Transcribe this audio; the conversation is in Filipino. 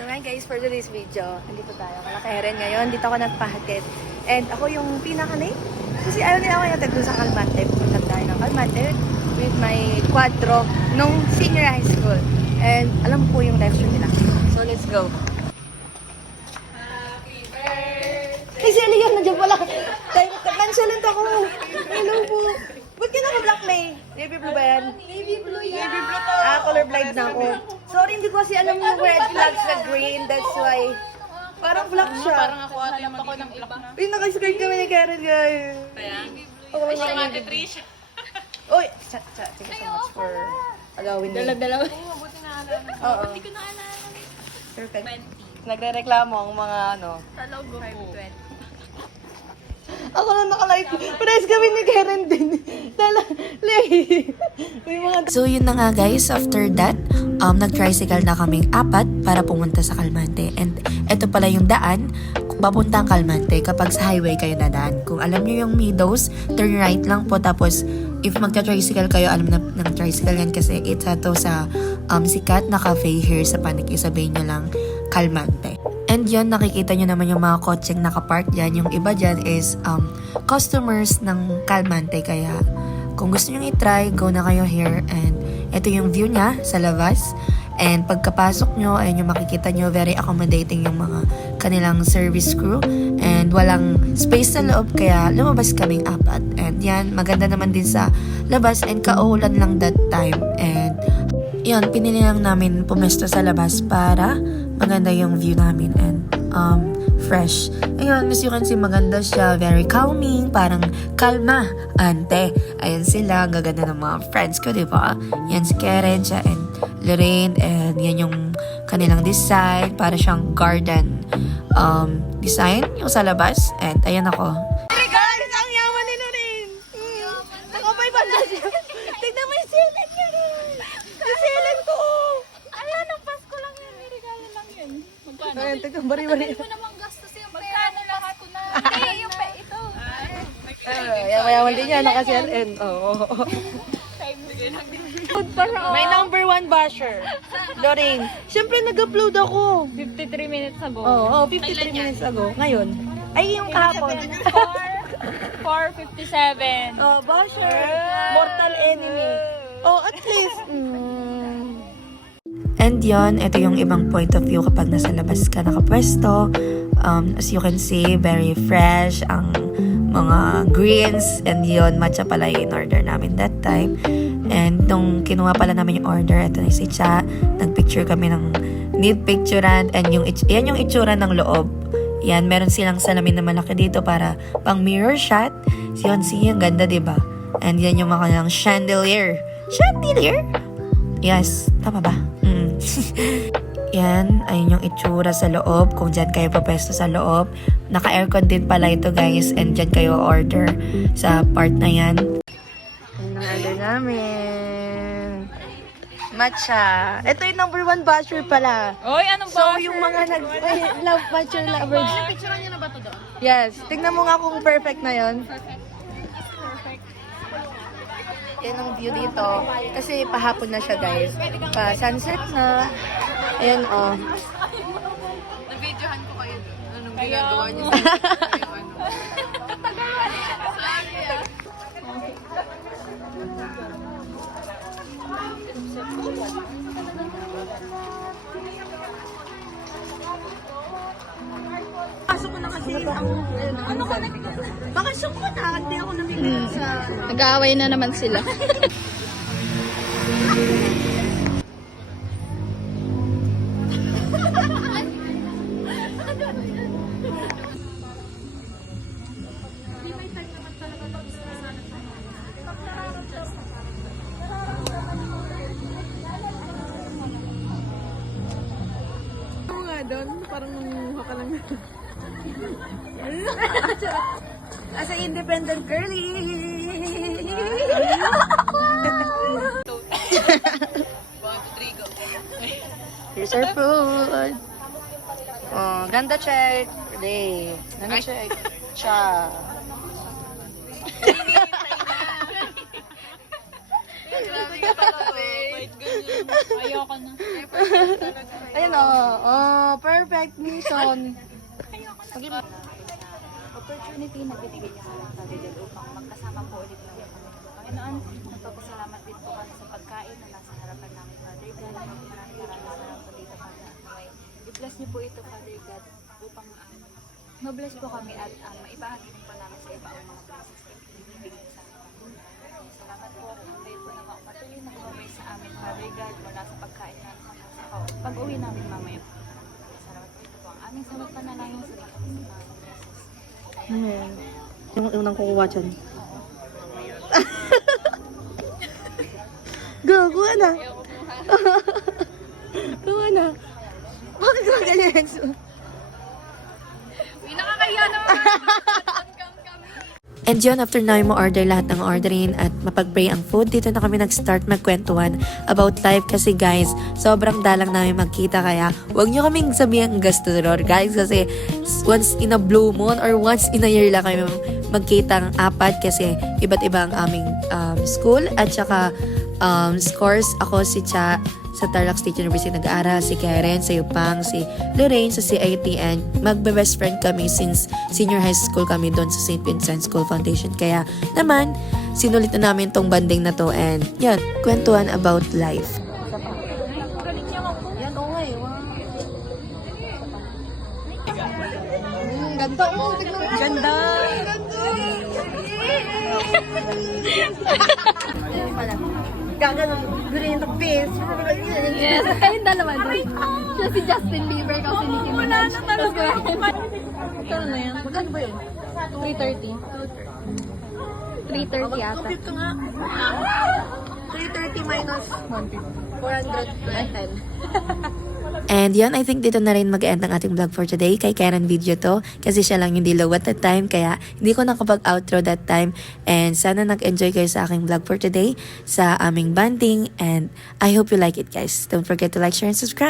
So ngayon guys, for today's video, andito tayo. Kalakayaran ngayon, dito ako nagpahatid. And ako yung pinaka-late. Kasi ayaw nila ako yatag doon sa Calmante. Pupunta tayo ng Calmante with my quadro nung senior high school. And alam ko yung lecture nila. So let's go. Happy birthday! Ay, si Aliyah, nandiyan pala. Nonchalant ako. Hello po. Ba't ka naka-black, May? Navy blue ba yan? Navy blue yan. Navy blue to. Colorblind na ako. Sorry, hindi ko kasi alam yung red flags na green. That's why. Parang black siya. Parang ako ate yung ako ng iba. Uy, nakaskirt kami ni Karen, guys. Kaya? Oo, Ay, siya nga. Ate Trisha. Uy, thank you so much for allowing me. Dalawa. Oo, buti na alala. Oo. Hindi ko na alala. Perfect. 20. Nagre-reklamo ang mga ano. Sa logo ko. 520. Ako lang nakalive. Pares kami ni Karen din. May mga... So yun na nga guys, after that, nag-tricycle na kaming apat para pumunta sa Calmante. And ito pala yung daan kung papunta ang Calmante kapag sa highway kayo nadaan. Kung alam nyo yung Meadows, turn right lang po. Tapos if magta-tricycle kayo, alam na ng tricycle yan kasi isa to sa sikat na cafe here sa Panic. Sabihin nyo lang, Calmante. And yun, nakikita nyo naman yung mga kotseng nakapark dyan. Yung iba dyan is customers ng Calmante. Kaya kung gusto nyo i-try, go na kayo here. And ito yung view niya sa labas. And pagkapasok nyo, ayun yung makikita nyo, very accommodating yung mga kanilang service crew. And walang space sa loob, kaya lumabas kaming apat. And yan, maganda naman din sa labas. And kaulan lang that time. And yun, pinili lang namin pumesto sa labas para maganda yung view namin and fresh. Ayun, as you can see, maganda siya. Very calming, parang kalma, ante. Ayan sila, ang gaganda ng mga friends ko, di ba? Yan si Karen, siya, and Lorraine, and yan yung kanilang design, para siyang garden design, yung sa labas. And ayan ako. Guys, ang yaman ni Lorraine. Nakapay ba na siya? Tignan mo yung silen niya rin. Yung silen ko. Ala, ng Pasko lang yun. May regalo lang yun. Magkano? Ayan, tignan, bari-bari. Hindi mo namang gastos yung magkano lahat ko na. Hindi, yung ito. Yaman din niya, naka-CLN. Oo. May number 1 basher. Lorraine. Siyempre, nag-upload ako. 53 minutes ago. Oo, 53 minutes ago. Ngayon. Ay, yung kahapon. 4:57. Oh, basher. Mortal enemy. Oh, at least. And yon, ito yung ibang point of view kapag nasa labas ka nakapwesto. As you can see, very fresh ang mga greens. And yon, matcha pala yung in-order namin that time. And nung kinuha pala namin yung order, ito na si Cha. Nagpicture kami ng need picturean. And yan yung itsura ng loob. Yan, meron silang salamin na malaki dito para pang mirror shot. Yun, see, ang ganda, diba? And yan yung mga kanilang chandelier. Chandelier? Yes, tama ba? Yan, ayun yung itsura sa loob. Kung dyan kayo papesto sa loob. Naka-aircon din pala ito, guys. And dyan kayo order sa part na yan. Ayun ang order namin. Matcha. Ito yung number 1 basher pala. Oy, anong So, yung mga love matcha lovers. Picture niyo na ba ito doon? Yes. Tignan mo nga kung perfect na yon. Yan ang view dito. Kasi pahapon na siya, guys. Pa sunset na. Ayan, oh. Na-videohan ko kayo doon. Anong ginagawa niyo? Pasok ko na kasi ano ka bakasyon ko na. Hindi ako namimili sa... Nag-aaway na naman sila. doon, parang nanguha ka lang. As a independent girly. Here's our food. Oh, ganda check. Ready. Ganda check. Cha. Ayoko na. Ayun oh. Oh. perfect mission. Opportunity na binigay niyo sa mga Father upang magkasama po ulit ng Panginoon. Nagpapasalamat din po kami sa pagkain na nasa harapan namin, Father God. Maraming salamat po dito, Father. I-bless niyo po ito, Father God, upang ma-bless po kami at maibahagi din po namin sa iba ang mga blessings na ibibigay sa amin. Salamat po. Kayo po na patuloy na kumabay sa amin, Father God, mula sa pagkain namin sa pag-uwi namin mamaya. Salamat po. Ito po ang aming salat panalangin sa Diyos. Ayan. Yung unang kukuha dyan. Go, kuha na. Kuha na. Bakit ka ganyan? Nakakaya naman. And yun, after namin mo-order lahat ng orderin at mapag-pray ang food, dito na kami nag-start magkwentuhan about life kasi guys, sobrang dalang namin magkita kaya huwag nyo kaming sabihan gasturor guys kasi once in a blue moon or once in a year lang kami magkita ng apat kasi iba't iba ang aming school at saka scores. Ako si Cha sa Tarlac State University nag-aaral, si Karen sa Yupang, si Lorraine sa CIT, and magbe-best friend kami since senior high school kami doon sa St. Vincent School Foundation. Kaya naman, sinulit na namin tong banding na to and yun, kwentuhan about life. Yan, oo nga eh. Ganda mo. Ganda. Gaganon. Green the face. Yes, kayong dalawa doon. Siya si Justin Bieber kasi ni Kim Minaj. Wala na talaga. Ito na yan. Magkano ba yun? 330. 330 ata. 250 nga. 330 minus 410. And yun, I think dito na rin mag-end ang ating vlog for today. Kay Karen video to kasi siya lang yung dilaw at that time kaya hindi ko nakapag-outro that time. And sana nag-enjoy kayo sa aking vlog for today sa aming banding and I hope you like it guys. Don't forget to like, share, and subscribe.